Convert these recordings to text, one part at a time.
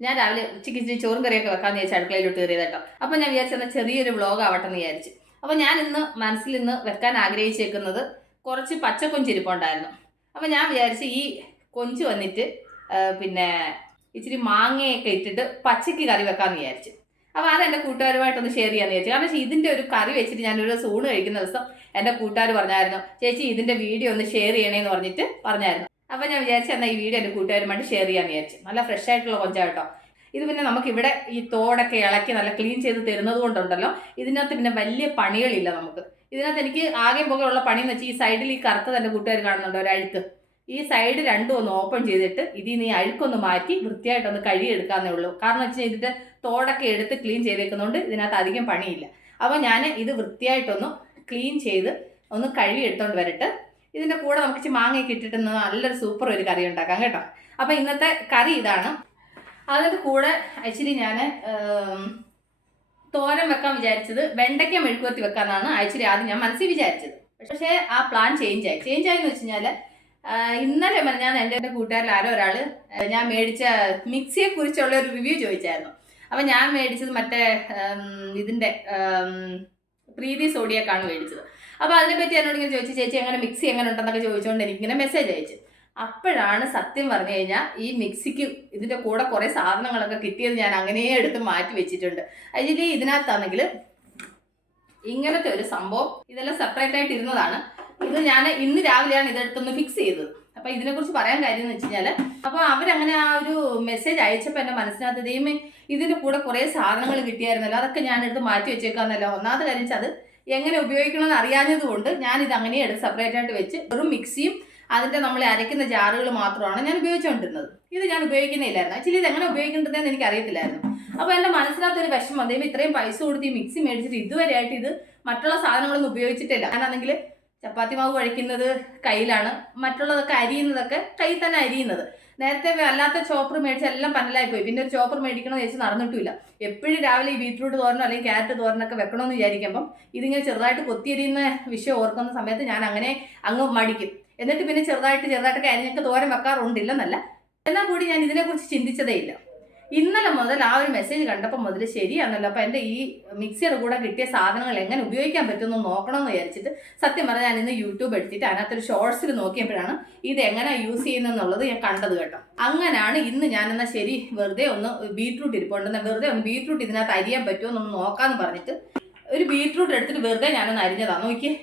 ഞാൻ രാവിലെ ഉച്ചയ്ക്ക് ഇച്ചിരി ചോറും കറിയൊക്കെ വെക്കാൻ വിചാരിച്ചു അടുക്കളയിലോട്ട് കയറിയത് കേട്ടോ അപ്പോൾ ഞാൻ വിചാരിച്ചെന്നാൽ ചെറിയൊരു വ്ളോഗ് ആവട്ടെ എന്ന് വിചാരിച്ചു. അപ്പോൾ ഞാൻ ഇന്ന് മനസ്സിൽ ഇന്ന് വെക്കാൻ ആഗ്രഹിച്ചേക്കുന്നത് കുറച്ച് പച്ചക്കൊഞ്ചിരിപ്പുണ്ടായിരുന്നു അപ്പോൾ ഞാൻ വിചാരിച്ച് ഈ കൊഞ്ച് വന്നിട്ട് പിന്നെ ഇച്ചിരി മാങ്ങയൊക്കെ ഇട്ടിട്ട് പച്ചയ്ക്ക് കറി വെക്കാമെന്ന് വിചാരിച്ചു. അപ്പോൾ അത് എന്റെ കൂട്ടുകാരുമായിട്ടൊന്ന് ഷെയർ ചെയ്യാന്ന് വിചാരിച്ചു. കാരണം പക്ഷേ ഇതിന്റെ ഒരു കറി വെച്ചിട്ട് ഞാൻ ഒരു ഊണ് കഴിക്കുന്ന ദിവസം എന്റെ കൂട്ടുകാർ പറഞ്ഞായിരുന്നു ചേച്ചി ഇതിന്റെ വീഡിയോ ഒന്ന് ഷെയർ ചെയ്യണേന്ന് പറഞ്ഞിട്ട് പറഞ്ഞായിരുന്നു. അപ്പോൾ ഞാൻ വിചാരിച്ചു എന്നാൽ ഈ വീഡിയോ എന്റെ കൂട്ടുകാരുമായിട്ട് ഷെയർ ചെയ്യാമെന്ന് വിചാരിച്ചു. നല്ല ഫ്രഷ് ആയിട്ടുള്ള കൊഞ്ചാ കേട്ടോ. ഇത് പിന്നെ നമുക്കിവിടെ ഈ തോടൊക്കെ ഇളക്കി നല്ല ക്ലീൻ ചെയ്ത് തരുന്നത് കൊണ്ടുണ്ടല്ലോ. ഇതിനകത്ത് പിന്നെ വലിയ പണികളില്ല നമുക്ക്. ഇതിനകത്ത് എനിക്ക് ആകെ പുകയുള്ള പണി എന്ന് വെച്ചാൽ ഈ സൈഡിൽ ഈ കറുത്തത് എന്റെ കൂട്ടുകാർ കാണുന്നുണ്ട് ഒരഴുക്ക്. ഈ സൈഡ് രണ്ടും ഒന്ന് ഓപ്പൺ ചെയ്തിട്ട് ഇതിൽ നിന്ന് അഴുക്കൊന്ന് മാറ്റി വൃത്തിയായിട്ടൊന്ന് കഴുകിയെടുക്കാന്നേ ഉള്ളൂ. കാരണം വെച്ചാൽ ഇതിന്റെ തോടൊക്കെ എടുത്ത് ക്ലീൻ ചെയ്തേക്കുന്നതുകൊണ്ട് ഇതിനകത്ത് അധികം പണിയില്ല. അപ്പോൾ ഞാൻ ഇത് വൃത്തിയായിട്ടൊന്ന് ക്ലീൻ ചെയ്ത് ഒന്ന് കഴുകി എടുത്തോണ്ട് വരട്ടെ. ഇതിന്റെ കൂടെ നമുക്ക് ഇച്ചിരി മാങ്ങയൊക്കെ ഇട്ടിട്ട് നല്ലൊരു സൂപ്പർ ഒരു കറി ഉണ്ടാക്കാം കേട്ടോ. അപ്പോൾ ഇന്നത്തെ കറി ഇതാണ്. അതിന്റെ കൂടെ ആക്ച്വലി ഞാൻ തോരൻ വെക്കാൻ വിചാരിച്ചത് വെണ്ടയ്ക്ക മെഴുക്കുവത്തി വെക്കാന്നാണ് ആക്ച്വലി ആദ്യം ഞാൻ മനസ്സിൽ വിചാരിച്ചത്. പക്ഷേ ആ പ്ലാൻ ചേഞ്ച് ആയി. ചേഞ്ച് ആയി എന്ന് വെച്ച് കഴിഞ്ഞാൽ ഇന്നലെ ഞാൻ എന്റെ എന്റെ കൂട്ടുകാരിൽ ആരോ ഒരാൾ ഞാൻ മേടിച്ച മിക്സിയെ കുറിച്ചുള്ള ഒരു റിവ്യൂ ചോദിച്ചായിരുന്നു. അപ്പം ഞാൻ മേടിച്ചത് മറ്റേ ഇതിന്റെ പ്രീതി സോഡിയക്കാണ് മേടിച്ചത്. അപ്പോൾ അതിനെപ്പറ്റി എന്നോട് ഇങ്ങനെ ചോദിച്ചു ചേച്ചി എങ്ങനെ മിക്സി എങ്ങനെ ഉണ്ടെന്നൊക്കെ ചോദിച്ചുകൊണ്ട് എനിക്കിങ്ങനെ മെസ്സേജ് അയച്ചു. അപ്പോഴാണ് സത്യം പറഞ്ഞു കഴിഞ്ഞാൽ ഈ മിക്സിക്ക് ഇതിന്റെ കൂടെ കുറേ സാധനങ്ങളൊക്കെ കിട്ടിയത് ഞാൻ അങ്ങനെ എടുത്ത് മാറ്റി വെച്ചിട്ടുണ്ട്. അതിൽ ഇതിനകത്താണെങ്കിൽ ഇങ്ങനത്തെ ഒരു സംഭവം ഇതെല്ലാം സെപ്പറേറ്റ് ആയിട്ട് ഇരുന്നതാണ്. ഇത് ഞാൻ ഇന്ന് രാവിലെയാണ് ഇതെടുത്തൊന്ന് ഫിക്സ് ചെയ്തത്. അപ്പോൾ ഇതിനെക്കുറിച്ച് പറയാൻ കാര്യം എന്ന് വെച്ച് കഴിഞ്ഞാൽ അപ്പോൾ അവരങ്ങനെ ആ ഒരു മെസ്സേജ് അയച്ചപ്പോൾ എന്റെ മനസ്സിനകത്ത് ദൈവമേ ഇതിന്റെ കൂടെ കുറേ സാധനങ്ങൾ കിട്ടിയായിരുന്നല്ലോ. അതൊക്കെ ഞാനെടുത്ത് മാറ്റി വെച്ചേക്കാന്നല്ലോ. ഒന്നാമത്തെ കാര്യം വെച്ചാൽ അത് എങ്ങനെ ഉപയോഗിക്കണമെന്ന് അറിയാഞ്ഞതുകൊണ്ട് ഞാൻ ഇത് അങ്ങനെ എടുത്ത് സെപ്പറേറ്റ് ആയിട്ട് വെച്ച് വെറും മിക്സിയും അതിന്റെ നമ്മൾ അരയ്ക്കുന്ന ജാറുകൾ മാത്രമാണ് ഞാൻ ഉപയോഗിച്ചുകൊണ്ടിരുന്നത്. ഇത് ഞാൻ ഉപയോഗിക്കുന്നില്ലായിരുന്നു. ആക്ച്വലി ഇത് എങ്ങനെ ഉപയോഗിക്കേണ്ടതെന്ന് എനിക്ക് അറിയത്തില്ലായിരുന്നു അപ്പോൾ എന്റെ മനസ്സിനകത്തൊരു വിഷമം. അദ്ദേഹം ഇത്രയും പൈസ കൊടുത്ത് ഈ മിക്സി മേടിച്ചിട്ട് ഇതുവരെയായിട്ട് ഇത് മറ്റുള്ള സാധനങ്ങളൊന്നും ഉപയോഗിച്ചിട്ടില്ല. ഞാനാണെങ്കിൽ ചപ്പാത്തി മാവ് കഴിക്കുന്നത് കയ്യിലാണ്. മറ്റുള്ളതൊക്കെ അരിയുന്നതൊക്കെ കയ്യിൽ തന്നെ അരിയുന്നത്. നേരത്തെ അല്ലാത്ത ചോപ്പർ മേടിച്ച് എല്ലാം പനലായി പോയി. പിന്നെ ഒരു ചോപ്പർ മേടിക്കണമെന്ന് വെച്ച് നടന്നിട്ടില്ല എപ്പോഴും രാവിലെ ഈ ബീറ്റ്റൂട്ട് തോരനോ അല്ലെങ്കിൽ ക്യാരറ്റ് തോരനൊക്കെ വെക്കണമെന്ന് വിചാരിക്കുമ്പം ഇതിങ്ങനെ ചെറുതായിട്ട് കൊത്തിയരിയുന്ന വിഷയം ഓർക്കുന്ന സമയത്ത് ഞാൻ അങ്ങനെ അങ്ങ് മടിക്കും. എന്നിട്ട് പിന്നെ ചെറുതായിട്ട് ചെറുതായിട്ടൊക്കെ അരിഞ്ഞൊക്കെ തോരൻ വെക്കാറുണ്ടില്ലെന്നല്ല. എന്നാൽ കൂടി ഞാൻ ഇതിനെക്കുറിച്ച് ചിന്തിച്ചതേ ഇല്ല ഇന്നലെ മുതൽ ആ ഒരു മെസ്സേജ് കണ്ടപ്പോൾ മുതൽ ശരിയാണല്ലോ. അപ്പോൾ എന്റെ ഈ മിക്സിയുടെ കൂടെ കിട്ടിയ സാധനങ്ങൾ എങ്ങനെ ഉപയോഗിക്കാൻ പറ്റുമെന്ന് നോക്കണമെന്ന് വിചാരിച്ചിട്ട് സത്യം പറഞ്ഞാൽ ഞാൻ ഇന്ന് യൂട്യൂബ് എടുത്തിട്ട് അതിനകത്തൊരു ഷോർട്സിൽ നോക്കിയപ്പോഴാണ് ഇത് എങ്ങനെ യൂസ് ചെയ്യുന്നതെന്നുള്ളത് ഞാൻ കണ്ടത് കേട്ടോ. അങ്ങനെയാണ് ഇന്ന് ഞാൻ എന്നാൽ ശരി വെറുതെ ഒന്ന് ബീട്രൂട്ട് ഇരിപ്പുണ്ടെന്ന് വെറുതെ ഒന്ന് ബീട്രൂട്ട് ഇതിനകത്ത് അരിയാൻ പറ്റുമോ എന്നൊന്ന് നോക്കാമെന്ന് പറഞ്ഞിട്ട് ഒരു ബീട്രൂട്ട് എടുത്തിട്ട് വെറുതെ ഞാനൊന്ന് അരിഞ്ഞതാണ് നോക്കിയേ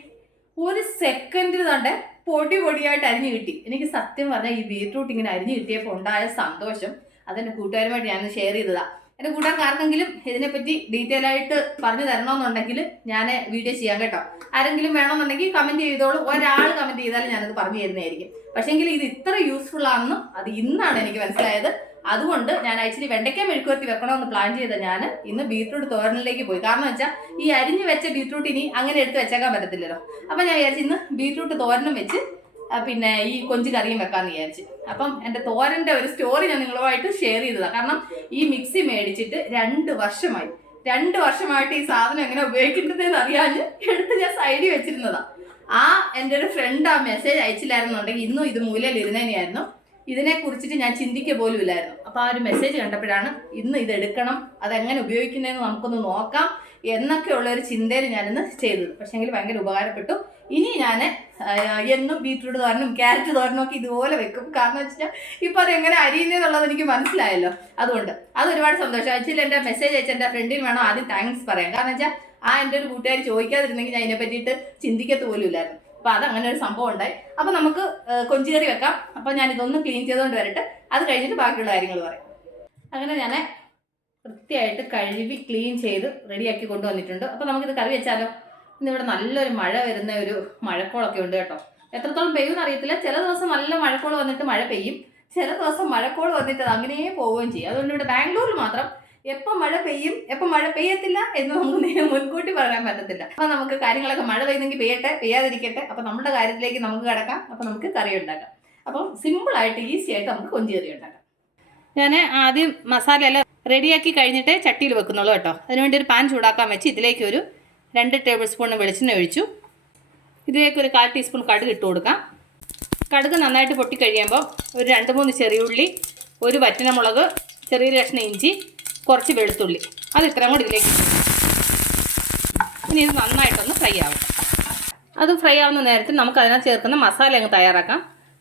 ഒരു സെക്കൻഡിൽ തന്നെ പൊടി പൊടിയായിട്ട് അരിഞ്ഞു കിട്ടി. എനിക്ക് സത്യം പറഞ്ഞാൽ ഈ ബീട്രൂട്ട് ഇങ്ങനെ അരിഞ്ഞു കിട്ടിയപ്പോൾ ഉണ്ടായ സന്തോഷം. അതെന്റെ കൂട്ടുകാരുമായിട്ട് ഞാൻ ഷെയർ ചെയ്തതാ. എന്റെ കൂട്ടുകാർക്കാർക്കെങ്കിലും ഇതിനെപ്പറ്റി ഡീറ്റെയിൽ ആയിട്ട് പറഞ്ഞു തരണമെന്നുണ്ടെങ്കിൽ ഞാൻ വീഡിയോ ചെയ്യാം കേട്ടോ. ആരെങ്കിലും വേണമെന്നുണ്ടെങ്കിൽ കമന്റ് ചെയ്തോളൂ. ഒരാൾ കമന്റ് ചെയ്താലും ഞാനത് പറഞ്ഞു തരുന്നതായിരിക്കും. പക്ഷേങ്കിൽ ഇത് ഇത്ര യൂസ്ഫുൾ ആണെന്നും അത് ഇന്നാണ് എനിക്ക് മനസ്സിലായത്. അതുകൊണ്ട് ഞാൻ ആക്ച്വലി വെണ്ടയ്ക്ക മെഴുക്കുവരത്തി വെക്കണമെന്ന് പ്ലാൻ ചെയ്ത ഞാൻ ഇന്ന് ബീട്രൂട്ട് തോരനിലേക്ക് പോയി. കാരണം വെച്ചാൽ ഈ അരിഞ്ഞു വെച്ച ബീട്രൂട്ട് ഇനി അങ്ങനെ എടുത്ത് വെച്ചേക്കാൻ പറ്റത്തില്ലല്ലോ. അപ്പം ഞാൻ വിചാരിച്ചു ഇന്ന് ബീട്രൂട്ട് തോരനും വെച്ച് പിന്നെ ഈ കൊഞ്ച് കറിയും വെക്കാമെന്ന് വിചാരിച്ച്. അപ്പം എന്റെ തോരന്റെ ഒരു സ്റ്റോറി ഞാൻ നിങ്ങളുമായിട്ട് ഷെയർ ചെയ്തതാണ് കാരണം ഈ മിക്സി മേടിച്ചിട്ട് രണ്ട് വർഷമായി. രണ്ട് വർഷമായിട്ട് ഈ സാധനം എങ്ങനെ ഉപയോഗിക്കേണ്ടതെന്ന് അറിയാൻ എടുത്ത് ഞാൻ സൈഡിൽ വെച്ചിരുന്നതാണ് ആ എന്റെ ഒരു ഫ്രണ്ട് ആ മെസ്സേജ് അയച്ചില്ലായിരുന്നുണ്ടെങ്കിൽ ഇന്നും ഇത് മൂലയിൽ ഇരുന്നേനെയായിരുന്നു. ഇതിനെ കുറിച്ചിട്ട് ഞാൻ ചിന്തിക്കുക പോലും ഇല്ലായിരുന്നു. അപ്പോൾ ആ ഒരു മെസ്സേജ് കണ്ടപ്പോഴാണ് ഇന്ന് ഇത് എടുക്കണം അതെങ്ങനെ ഉപയോഗിക്കുന്നതെന്ന് നമുക്കൊന്ന് നോക്കാം എന്നൊക്കെയുള്ള ഒരു ചിന്തയിൽ ഞാനിന്ന് ചെയ്തത്. പക്ഷേങ്കിൽ ഭയങ്കര ഉപകാരപ്പെട്ടു. ഇനി ഞാൻ എന്നും ബീറ്റ്റൂട്ട് തോരനും ക്യാരറ്റ് തോരനും ഒക്കെ ഇതുപോലെ വെക്കും. കാരണം വെച്ചാൽ ഇപ്പം അത് എങ്ങനെ അരിയുന്നതെന്നുള്ളത് എനിക്ക് മനസ്സിലായല്ലോ. അതുകൊണ്ട് അത് ഒരുപാട് സന്തോഷം. അച്ഛൻ എന്റെ മെസ്സേജ് അയച്ച എന്റെ ഫ്രണ്ടിന് വേണം ആദ്യം താങ്ക്സ് പറയാം കാരണം വെച്ചാൽ ആ എന്റെ ഒരു കൂട്ടുകാർ ചോദിക്കാതിരുന്നെങ്കിൽ ഞാൻ ഇതിനെ പറ്റിയിട്ട് ചിന്തിക്കത്ത് പോലും ഇല്ലായിരുന്നു. അപ്പോൾ അങ്ങനെ ഒരു സംഭവം ഉണ്ടായി. അപ്പോൾ നമുക്ക് കൊഞ്ചുകറി വെക്കാം. അപ്പോൾ ഞാൻ ഇതൊന്ന് ക്ലീൻ ചെയ്തുകൊണ്ട് വരട്ടെ. അത് കഴിഞ്ഞിട്ട് ബാക്കിയുള്ള കാര്യങ്ങൾ പറയാം. അങ്ങനെ ഞാൻ വൃത്തിയായിട്ട് കഴുകി ക്ലീൻ ചെയ്ത് റെഡിയാക്കി കൊണ്ടുവന്നിട്ടുണ്ട്. അപ്പോൾ നമുക്കിത് കറി വെച്ചാലോ? ഇന്നിവിടെ നല്ലൊരു മഴ വരുന്ന ഒരു മഴക്കോളൊക്കെ ഉണ്ട് കേട്ടോ. എത്രത്തോളം പെയ്യുമെന്ന് അറിയത്തില്ല. ചില ദിവസം നല്ല മഴക്കോൾ വന്നിട്ട് മഴ പെയ്യും. ചില ദിവസം മഴക്കോൾ വന്നിട്ട് അത് അങ്ങനെ പോവുകയും ചെയ്യും. അതുകൊണ്ട് ഇവിടെ ബാംഗ്ലൂരിൽ മാത്രം എപ്പോൾ മഴ പെയ്യും എപ്പോൾ മഴ പെയ്യത്തില്ല എന്ന് നമുക്ക് മുൻകൂട്ടി പറയാൻ പറ്റത്തില്ല. അപ്പോൾ നമുക്ക് കാര്യങ്ങളൊക്കെ മഴ പെയ്യുന്നെങ്കിൽ പെയ്യട്ടെ പെയ്യാതിരിക്കട്ടെ. അപ്പോൾ നമ്മുടെ കാര്യത്തിലേക്ക് നമുക്ക് കിടക്കാം. അപ്പോൾ നമുക്ക് കറി ഉണ്ടാക്കാം. അപ്പം സിമ്പിളായിട്ട് ഈസി ആയിട്ട് നമുക്ക് കൊഞ്ചി കറി ഉണ്ടാക്കാം. ഞാൻ ആദ്യം മസാല എല്ലാം റെഡിയാക്കി കഴിഞ്ഞിട്ട് ചട്ടിയിൽ വെക്കുന്നുള്ളൂ കേട്ടോ. അതിനുവേണ്ടി ഒരു പാൻ ചൂടാക്കാൻ വെച്ച് ഇതിലേക്ക് ഒരു രണ്ട് ടേബിൾ സ്പൂൺ വെളിച്ചെണ്ണ ഒഴിച്ചു. ഇതിലേക്ക് ഒരു കാൽ ടീസ്പൂൺ കടുക് ഇട്ട് കൊടുക്കാം. കടുക് നന്നായിട്ട് പൊട്ടിക്കഴിയുമ്പോൾ ഒരു രണ്ട് മൂന്ന് ചെറിയുള്ളി ഒരു വറ്റനമുളക് ചെറിയൊരു കഷ്ണം ഇഞ്ചി കുറച്ച് വെളുത്തുള്ളി. അത് ഇത്രയും കൂടി ഇതിലേക്ക്. ഇനി ഇത് നന്നായിട്ടൊന്ന് ഫ്രൈ ആവും അത് ഫ്രൈ ആവുന്ന നേരത്തിൽ നമുക്ക് അതിനകത്ത് ചേർക്കുന്ന മസാല അങ്ങ് തയ്യാറാക്കാം.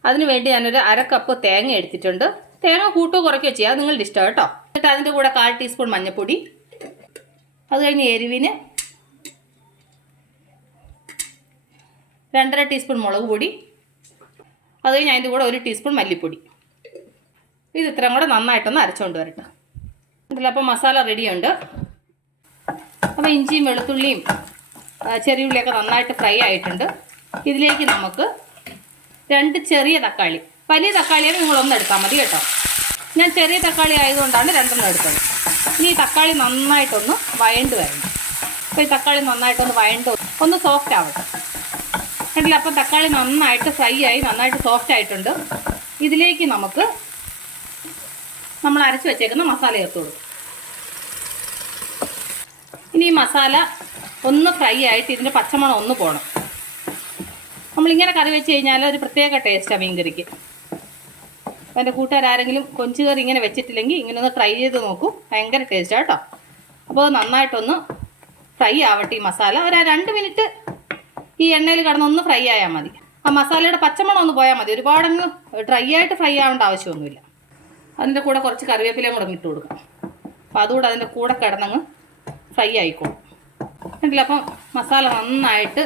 അതിന് വേണ്ടി ഞാനൊരു അര കപ്പ് തേങ്ങ എടുത്തിട്ടുണ്ട്. തേങ്ങ കൂട്ടോ കുറയ്ക്കുകയോ ചെയ്യാം. നിങ്ങളുടെ ഇഷ്ടം കേട്ടോ. എന്നിട്ട് അതിന്റെ കൂടെ കാൽ ടീസ്പൂൺ മഞ്ഞൾപ്പൊടി അത് കഴിഞ്ഞ് എരിവിന് രണ്ടര ടീസ്പൂൺ മുളക് പൊടി. അത് കഴിഞ്ഞ് അതിന്റെ കൂടെ ഒരു ടീസ്പൂൺ മല്ലിപ്പൊടി. ഇത് ഇത്രയും കൂടെ നന്നായിട്ടൊന്ന് അരച്ചുകൊണ്ട് വരട്ടെ. ഇതിൽ അപ്പോൾ മസാല റെഡിയുണ്ട്. അപ്പോൾ ഇഞ്ചിയും വെളുത്തുള്ളിയും ചെറിയ ഉള്ളിയൊക്കെ നന്നായിട്ട് ഫ്രൈ ആയിട്ടുണ്ട്. ഇതിലേക്ക് നമുക്ക് രണ്ട് ചെറിയ തക്കാളി വലിയ തക്കാളിയാണ് നിങ്ങളൊന്ന് എടുത്താൽ മതി കേട്ടോ. ഞാൻ ചെറിയ തക്കാളി ആയതുകൊണ്ടാണ് രണ്ടെണ്ണം എടുത്തത്. ഇനി ഈ തക്കാളി നന്നായിട്ടൊന്ന് വയണ്ട് വരണം. അപ്പോൾ ഈ തക്കാളി നന്നായിട്ടൊന്ന് വയണ്ട് ഒന്ന് സോഫ്റ്റ് ആവട്ടെ. കണ്ടില്ല അപ്പം തക്കാളി നന്നായിട്ട് ഫ്രൈ ആയി നന്നായിട്ട് സോഫ്റ്റ് ആയിട്ടുണ്ട്. ഇതിലേക്ക് നമുക്ക് നമ്മൾ അരച്ച് വെച്ചേക്കുന്ന മസാല ചേർത്ത് കൊടുക്കും ഇനി ഈ മസാല ഒന്ന് ഫ്രൈ ആയിട്ട് ഇതിന്റെ പച്ചമണം ഒന്ന് പോകണം നമ്മളിങ്ങനെ കറി വെച്ച് കഴിഞ്ഞാൽ ഒരു പ്രത്യേക ടേസ്റ്റാണ് മീൻ കറിക്ക് എന്റെ കൂട്ടുകാരെങ്കിലും കൊഞ്ച് കറി ഇങ്ങനെ വെച്ചിട്ടില്ലെങ്കിൽ ഇങ്ങനെ ഒന്ന് ട്രൈ ചെയ്ത് നോക്കൂ. ഭയങ്കര ടേസ്റ്റാണ് കേട്ടോ. അപ്പോൾ നന്നായിട്ടൊന്ന് ഫ്രൈ ആവട്ടെ ഈ മസാല. ഒരു രണ്ട് മിനിറ്റ് ഈ എണ്ണയിൽ കിടന്നൊന്ന് ഫ്രൈ ആയാൽ മതി. ആ മസാലയുടെ പച്ചമണം ഒന്ന് പോയാൽ മതി. ഒരുപാടങ്ങ് ഡ്രൈ ആയിട്ട് ഫ്രൈ ആവേണ്ട ആവശ്യമൊന്നുമില്ല. അതിന്റെ കൂടെ കുറച്ച് കറിവേപ്പിലയും കൂടെ ഇട്ട് കൊടുക്കാം. അപ്പോൾ അതുകൂടെ അതിന്റെ കൂടെ കിടന്നങ്ങ് ഫ്രൈ ആയിക്കോളും. കണ്ടില്ല? അപ്പം മസാല നന്നായിട്ട്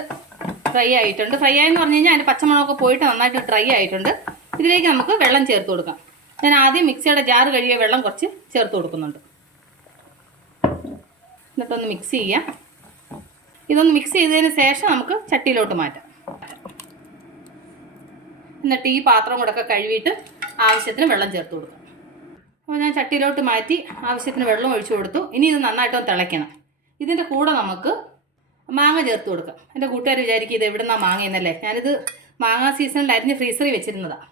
ഫ്രൈ ആയിട്ടുണ്ട്. ഫ്രൈ ആയെന്ന് പറഞ്ഞു കഴിഞ്ഞാൽ അതിന്റെ പച്ചമുളകൊക്കെ പോയിട്ട് നന്നായിട്ട് ഡ്രൈ ആയിട്ടുണ്ട്. ഇതിലേക്ക് നമുക്ക് വെള്ളം ചേർത്ത് കൊടുക്കാം. ഞാൻ ആദ്യം മിക്സിയുടെ ജാർ കഴിയ വെള്ളം കുറച്ച് ചേർത്ത് കൊടുക്കുന്നുണ്ട്. എന്നിട്ടൊന്ന് മിക്സ് ചെയ്യാം. ഇതൊന്ന് മിക്സ് ചെയ്തതിന് ശേഷം നമുക്ക് ചട്ടിയിലോട്ട് മാറ്റാം. എന്നിട്ട് ഈ പാത്രം കൂടെ ഒക്കെ കഴുകിയിട്ട് ആവശ്യത്തിന് വെള്ളം ചേർത്ത് കൊടുക്കാം. അപ്പോൾ ഞാൻ ചട്ടിയിലോട്ട് മാറ്റി ആവശ്യത്തിന് വെള്ളം ഒഴിച്ചു കൊടുത്തു. ഇനി ഇത് നന്നായിട്ടൊന്ന് തിളയ്ക്കണം. ഇതിന്റെ കൂടെ നമുക്ക് മാങ്ങ ചേർത്ത് കൊടുക്കാം. എന്റെ കൂട്ടുകാർ വിചാരിക്കും ഇത് എവിടുന്നാണ് മാങ്ങയെന്നല്ലേ. ഞാനിത് മാങ്ങ സീസണിൽ അരിഞ്ഞ് ഫ്രീസറിൽ വെച്ചിരുന്നതാണ്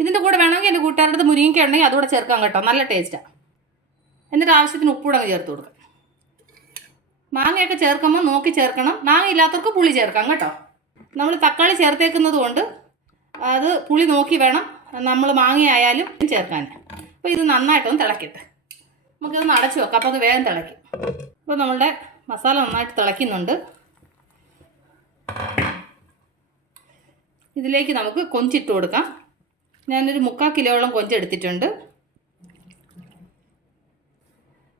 ഇതിന്റെ കൂടെ വേണമെങ്കിൽ എന്റെ കൂട്ടുകാരുടെ അടുത്ത് മുരിങ്ങയ്ക്ക ഉണ്ടെങ്കിൽ അതുകൂടെ ചേർക്കാം കേട്ടോ. നല്ല ടേസ്റ്റാണ് എന്നിട്ട് ആവശ്യത്തിന് ഉപ്പൂടെ അങ്ങ് ചേർത്ത് കൊടുക്കാം. മാങ്ങയൊക്കെ ചേർക്കുമ്പോൾ നോക്കി ചേർക്കണം. മാങ്ങ ഇല്ലാത്തവർക്ക് പുളി ചേർക്കാം കേട്ടോ. നമ്മൾ തക്കാളി ചേർത്തേക്കുന്നത് കൊണ്ട് അത് പുളി നോക്കി വേണം. നമ്മൾ മാങ്ങയായാലും ചേർക്കാൻ. അപ്പോൾ ഇത് നന്നായിട്ടൊന്ന് തിളക്കട്ടെ. നമുക്കിതൊന്ന് അടച്ചു വെക്കാം. അപ്പോൾ അത് വേഗം തിളയ്ക്കും. അപ്പോൾ നമ്മളുടെ മസാല നന്നായിട്ട് തിളയ്ക്കുന്നുണ്ട്. ഇതിലേക്ക് നമുക്ക് കൊഞ്ചിട്ട് കൊടുക്കാം. ഞാനൊരു മുക്കാൽ കിലോയോളം കൊഞ്ചെടുത്തിട്ടുണ്ട്.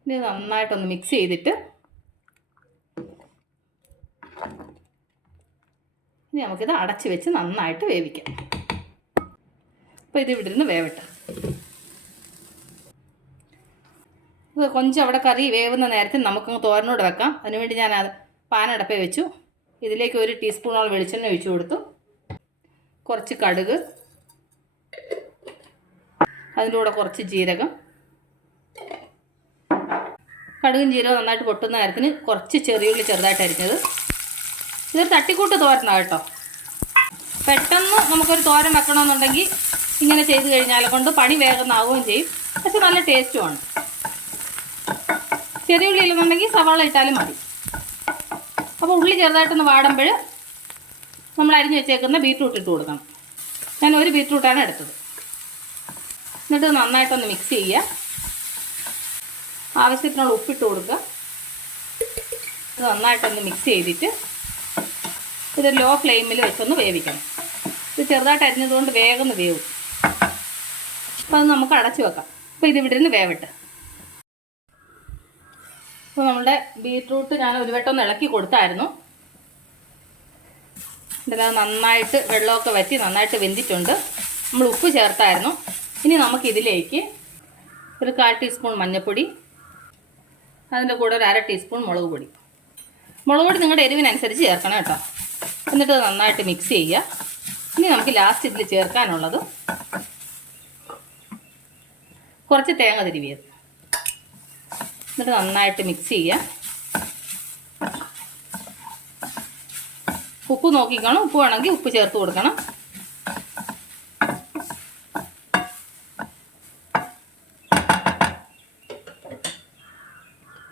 ഇത് നന്നായിട്ടൊന്ന് മിക്സ് ചെയ്തിട്ട് ഇനി നമുക്കിത് അടച്ച് വെച്ച് നന്നായിട്ട് വേവിക്കാം. അപ്പോൾ ഇത് ഇവിടെ നിന്ന് വേവട്ടെ കൊഞ്ച് അവിടെ കറി വേവുന്ന നേരത്തെ നമുക്കങ്ങ് തോരനോട് വെക്കാം. അതിനുവേണ്ടി ഞാൻ അത് പാനടപ്പേ വെച്ചു. ഇതിലേക്ക് ഒരു ടീസ്പൂണോളം വെളിച്ചെണ്ണ ഒഴിച്ചു കൊടുത്തു. കുറച്ച് കടുക്. അതിന്റെ കൂടെ കുറച്ച് ജീരകം. കടുകും ജീരകം നന്നായിട്ട് പൊട്ടുന്ന നേരത്തിന് കുറച്ച് ചെറിയുള്ളി ചെറുതായിട്ട് അരിഞ്ഞത്. ഇതൊരു തട്ടിക്കൂട്ട് തോരനാണ് കേട്ടോ. പെട്ടെന്ന് നമുക്കൊരു തോരൻ വെക്കണമെന്നുണ്ടെങ്കിൽ ഇങ്ങനെ ചെയ്ത് കഴിഞ്ഞാൽ കൊണ്ട് പണി വേഗം ആവുകയും ചെയ്യും. പക്ഷെ നല്ല ടേസ്റ്റുമാണ് ചെറിയ ഉള്ളി ഇല്ലെന്നുണ്ടെങ്കിൽ സവാള ഇട്ടാലും മതി. അപ്പോൾ ഉള്ളി ചെറുതായിട്ടൊന്ന് വാടുമ്പോൾ നമ്മൾ അരിഞ്ഞ് വെച്ചേക്കുന്ന ബീറ്റ്റൂട്ട് ഇട്ട് കൊടുക്കണം. ഞാൻ ഒരു ബീറ്റ്റൂട്ടാണ് എടുത്തത്. എന്നിട്ട് നന്നായിട്ടൊന്ന് മിക്സ് ചെയ്യുക. ആവശ്യത്തിനുള്ള ഉപ്പിട്ട് കൊടുക്കുക. ഇത് നന്നായിട്ടൊന്ന് മിക്സ് ചെയ്തിട്ട് ഇത് ലോ ഫ്ലെയിമിൽ വെച്ചൊന്ന് വേവിക്കണം. ഇത് ചെറുതായിട്ട് അരിഞ്ഞതുകൊണ്ട് വേഗം വേവും. അപ്പോൾ അത് നമുക്ക് അടച്ചു വെക്കാം. അപ്പോൾ ഇത് ഇവിടെ നിന്ന് വേവട്ടെ. അപ്പോൾ നമ്മുടെ ബീട്രൂട്ട് ഞാൻ ഒരു വട്ടം ഇളക്കി കൊടുത്തായിരുന്നു. ഇതെല്ലാം നന്നായിട്ട് വെള്ളമൊക്കെ വറ്റി നന്നായിട്ട് വെന്തിട്ടുണ്ട്. നമ്മൾ ഉപ്പ് ചേർത്തായിരുന്നു. ഇനി നമുക്കിതിലേക്ക് ഒരു കാൽ ടീസ്പൂൺ മഞ്ഞൾപ്പൊടി അതിന്റെ കൂടെ ഒരു അര ടീസ്പൂൺ മുളക് പൊടി. മുളക് പൊടി നിങ്ങളുടെ എരിവിനനുസരിച്ച് ചേർക്കണം കേട്ടോ. എന്നിട്ട് നന്നായിട്ട് മിക്സ് ചെയ്യുക. ഇനി നമുക്ക് ലാസ്റ്റ് ഇതിൽ ചേർക്കാനുള്ളത് കുറച്ച് തേങ്ങ തിരുവിയത് എന്നിട്ട് നന്നായിട്ട് മിക്സ് ചെയ്യുക ഉപ്പ് നോക്കിക്കണം. ഉപ്പ് വേണമെങ്കിൽ ഉപ്പ് ചേർത്ത് കൊടുക്കണം.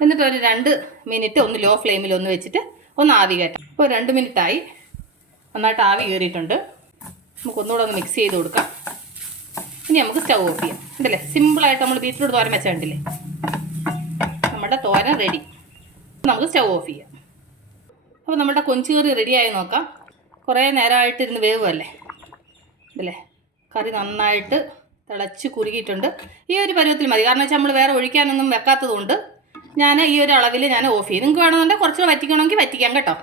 എന്നിട്ട് ഒരു രണ്ട് മിനിറ്റ് ഒന്ന് ലോ ഫ്ലെയിമിൽ ഒന്ന് വെച്ചിട്ട് ഒന്ന് ആവി കയറ്റാം. ഇപ്പോൾ രണ്ട് മിനിറ്റായി നന്നായിട്ട് ആവി കയറിയിട്ടുണ്ട്. നമുക്ക് ഒന്നുകൂടെ ഒന്ന് മിക്സ് ചെയ്ത് കൊടുക്കാം. ഇനി നമുക്ക് സ്റ്റൗ ഓഫ് ചെയ്യാം. ഉണ്ടല്ലേ സിമ്പിളായിട്ട് നമ്മൾ ബീറ്റ്റൂട്ട് തോരൻ വെച്ചാൽ ഉണ്ടല്ലേ നമ്മുടെ തോരൻ റെഡി നമുക്ക് സ്റ്റവ് ഓഫ് ചെയ്യാം. അപ്പോൾ നമ്മുടെ കൊഞ്ചുകറി റെഡിയായി നോക്കാം. കുറേ നേരമായിട്ട് ഇരുന്ന് വേവുമല്ലേ ഇതല്ലേ? കറി നന്നായിട്ട് തിളച്ച് കുറുകിയിട്ടുണ്ട്. ഈ ഒരു പരുവത്തിൽ മതി. കാരണം വെച്ചാൽ നമ്മൾ വേറെ ഒഴിക്കാനൊന്നും വെക്കാത്തതുകൊണ്ട് ഞാൻ ഈ ഒരു അളവിൽ ഞാൻ ഓഫ് ചെയ്യും. നിങ്ങൾക്ക് വേണമെന്നുണ്ടെങ്കിൽ കുറച്ചുകൂടെ വറ്റിക്കണമെങ്കിൽ വറ്റിക്കാം കേട്ടോ.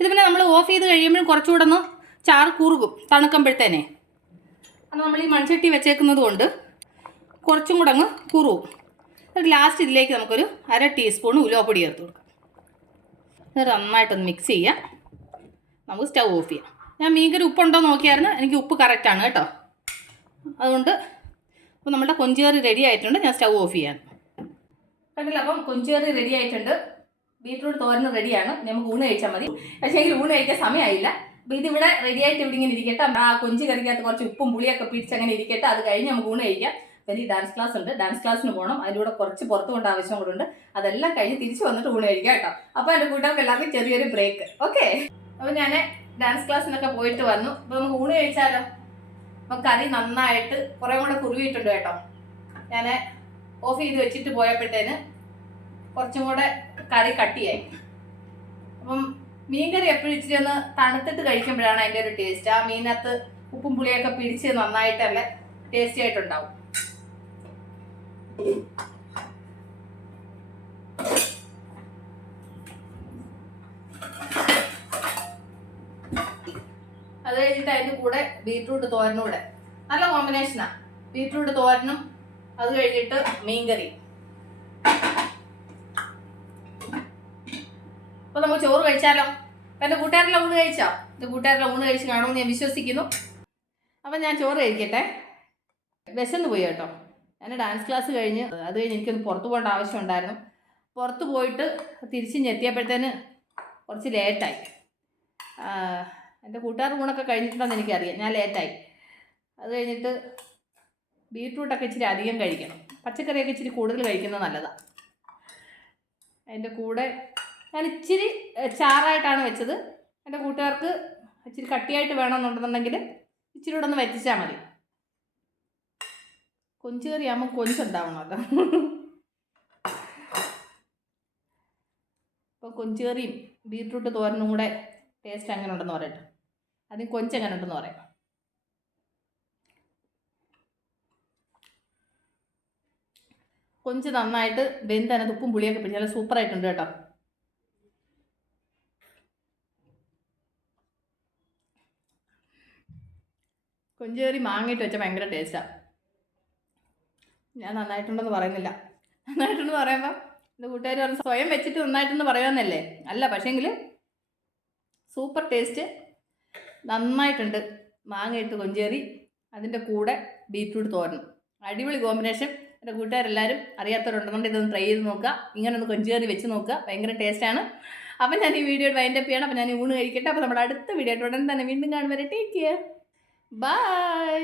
ഇത് പിന്നെ നമ്മൾ ഓഫ് ചെയ്ത് കഴിയുമ്പോഴും കുറച്ചുകൂടെ ഒന്ന് ചാറ് കുറുകും. തണുക്കുമ്പോഴത്തേനെ. അത് നമ്മൾ ഈ മൺചട്ടി വെച്ചേക്കുന്നത് കൊണ്ട് കുറച്ചും കൂടെ അങ്ങ് കുറുവും എന്നിട്ട് ലാസ്റ്റ് ഇതിലേക്ക് നമുക്കൊരു അര ടീസ്പൂൺ ഉലുവപ്പൊടി ചേർത്ത് കൊടുക്കാം. എന്നിട്ട് നന്നായിട്ടൊന്ന് മിക്സ് ചെയ്യാം. നമുക്ക് സ്റ്റൗ ഓഫ് ചെയ്യാം. ഞാൻ മീൻകറി ഉപ്പുണ്ടോ നോക്കിയായിരുന്നു. എനിക്ക് ഉപ്പ് കറക്റ്റാണ് കേട്ടോ. അതുകൊണ്ട് അപ്പോൾ നമ്മുടെ കൊഞ്ചുകറി റെഡി ആയിട്ടുണ്ട്. ഞാൻ സ്റ്റൗ ഓഫ് ചെയ്യാൻ കണ്ടില്ല? അപ്പം കൊഞ്ചുകറി റെഡി ആയിട്ടുണ്ട്. ബീറ്റ്റൂട്ട് തോരന് റെഡിയാണ് നമുക്ക് ഊണ് കഴിച്ചാൽ മതി. പക്ഷേ എങ്കിൽ ഊണ് കഴിക്കാൻ സമയമായില്ല. അപ്പോൾ ഇതിവിടെ റെഡി ആയിട്ട് ഇവിടെ ഇങ്ങനെ ഇരിക്കട്ടെ. ആ കൊഞ്ച് കറിക്കകത്ത് കുറച്ച് ഉപ്പും പുളിയൊക്കെ പിടിച്ച് അങ്ങനെ ഇരിക്കട്ടെ. അത് കഴിഞ്ഞ് നമുക്ക് ഊണ് കഴിക്കാം. എനിക്ക് ഡാൻസ് ക്ലാസ് ഉണ്ട്. ഡാൻസ് ക്ലാസ്സിന് പോകണം അതിലൂടെ കുറച്ച് പുറത്തു കൊണ്ട് ആവശ്യം കൂടെ ഉണ്ട്. അതെല്ലാം കഴിഞ്ഞ് തിരിച്ച് വന്നിട്ട് ഊണ് കഴിക്കാം കേട്ടോ. അപ്പോൾ എന്റെ കൂട്ടുകാർക്ക് എല്ലാവർക്കും ചെറിയൊരു ബ്രേക്ക് ഓക്കെ അപ്പോൾ ഞാൻ ഡാൻസ് ക്ലാസ്സിനൊക്കെ പോയിട്ട് വന്നു. അപ്പോൾ നമുക്ക് ഊണ് കഴിച്ചാലോ? അപ്പം കറി നന്നായിട്ട് കുറേ കൂടെ കുറുകിയിട്ടുണ്ട് കേട്ടോ. ഞാൻ ഓഫ് ചെയ്ത് വെച്ചിട്ട് പോയപ്പോഴത്തേന് കുറച്ചും കൂടെ കറി കട്ടിയായി അപ്പം മീൻ കറി എപ്പോഴും ഇച്ചിരി ഒന്ന് തണുത്തിട്ട് കഴിക്കുമ്പോഴാണ് അതിന്റെ ഒരു ടേസ്റ്റ് ആ മീനകത്ത് ഉപ്പും പുളിയൊക്കെ പിടിച്ച് നന്നായിട്ടല്ലേ ടേസ്റ്റി ആയിട്ടുണ്ടാവും അത് കഴിഞ്ഞിട്ട് അതിന്റെ കൂടെ ബീട്രൂട്ട് തോരനും കൂടെ നല്ല കോമ്പിനേഷനാ ബീട്രൂട്ട് തോരനും അത് കഴിഞ്ഞിട്ട് മീൻകറി. അപ്പൊ നമുക്ക് ചോറ് കഴിച്ചാലോ? എന്റെ കൂട്ടുകാരെല്ലാം ഊണ് കഴിച്ചോ? എന്റെ കൂട്ടുകാരെല്ലാം ഊണ് കഴിച്ച് കാണുമെന്ന് ഞാൻ വിശ്വസിക്കുന്നു. അപ്പൊ ഞാൻ ചോറ് കഴിക്കട്ടെ. വിശന്ന് പോയി കേട്ടോ. ഞാൻ ഡാൻസ് ക്ലാസ് കഴിഞ്ഞ് അത് കഴിഞ്ഞ് എനിക്കൊന്ന് പുറത്ത് പോകേണ്ട ആവശ്യമുണ്ടായിരുന്നു പുറത്ത് പോയിട്ട് തിരിച്ച് ഞെത്തിയപ്പോഴത്തേന് കുറച്ച് ലേറ്റായി എന്റെ കൂട്ടുകാർ ഊണൊക്കെ കഴിഞ്ഞിട്ടുണ്ടെന്ന് എനിക്കറിയാം. ഞാൻ ലേറ്റായി. അത് കഴിഞ്ഞിട്ട് ബീട്രൂട്ടൊക്കെ ഇച്ചിരി അധികം കഴിക്കണം. പച്ചക്കറിയൊക്കെ ഇച്ചിരി കൂടുതൽ കഴിക്കുന്നത് നല്ലതാണ് അതിന്റെ കൂടെ ഞാൻ ഇച്ചിരി ചാറായിട്ടാണ് വെച്ചത്. എന്റെ കൂട്ടുകാർക്ക് ഇച്ചിരി കട്ടിയായിട്ട് വേണമെന്നുണ്ടെന്നുണ്ടെങ്കിൽ ഇച്ചിരി കൂടെ ഒന്ന് വറ്റിച്ചാൽ മതി. കൊഞ്ചുകറി ആകുമ്പോൾ കൊഞ്ചുണ്ടാവണമല്ലോ അപ്പോൾ കൊഞ്ചുകറിയും ബീട്രൂട്ട് തോരനും കൂടെ ടേസ്റ്റ് അങ്ങനെ ഉണ്ടെന്ന് പറയട്ടെ. അതിന് കൊഞ്ച് എങ്ങനെ ഉണ്ടെന്ന് പറയാം. കൊഞ്ച് നന്നായിട്ട് വെന്ത് അതിനകത്ത് ഉപ്പും പുളിയൊക്കെ പിടിച്ച് നല്ല സൂപ്പറായിട്ടുണ്ട് കേട്ടോ. കൊഞ്ച് കറി മാങ്ങിയിട്ട് വെച്ചാൽ ഭയങ്കര ടേസ്റ്റാണ് ഞാൻ നന്നായിട്ടുണ്ടെന്ന് പറയുന്നില്ല. നന്നായിട്ടുണ്ടെന്ന് പറയുമ്പോൾ എന്റെ കൂട്ടുകാർ പറഞ്ഞ സ്വയം വെച്ചിട്ട് നന്നായിട്ടെന്ന് പറയുമെന്നല്ലേ അല്ല പക്ഷേങ്കിൽ സൂപ്പർ ടേസ്റ്റ്. നന്നായിട്ടുണ്ട്. മാങ്ങയിട്ട് കൊഞ്ചേറി. അതിന്റെ കൂടെ ബീറ്റ്റൂട്ട് തോരണം അടിപൊളി കോമ്പിനേഷൻ. എന്റെ കൂട്ടുകാരെല്ലാവരും അറിയാത്തവരുണ്ടെന്നുണ്ട് ഇതൊന്ന് ട്രൈ ചെയ്ത് നോക്കുക. ഇങ്ങനെ ഒന്ന് കൊഞ്ചേറി വെച്ച് നോക്കുക. ഭയങ്കര ടേസ്റ്റാണ് അപ്പം ഞാൻ ഈ വീഡിയോ വൈൻഡപ്പ് ചെയ്യണം. അപ്പം ഞാൻ ഊണ് കഴിക്കട്ടെ. അപ്പോൾ നമ്മുടെ അടുത്ത വീഡിയോ ആയിട്ട് ഉടൻ തന്നെ വീണ്ടും കാണും വരെ. Take care bye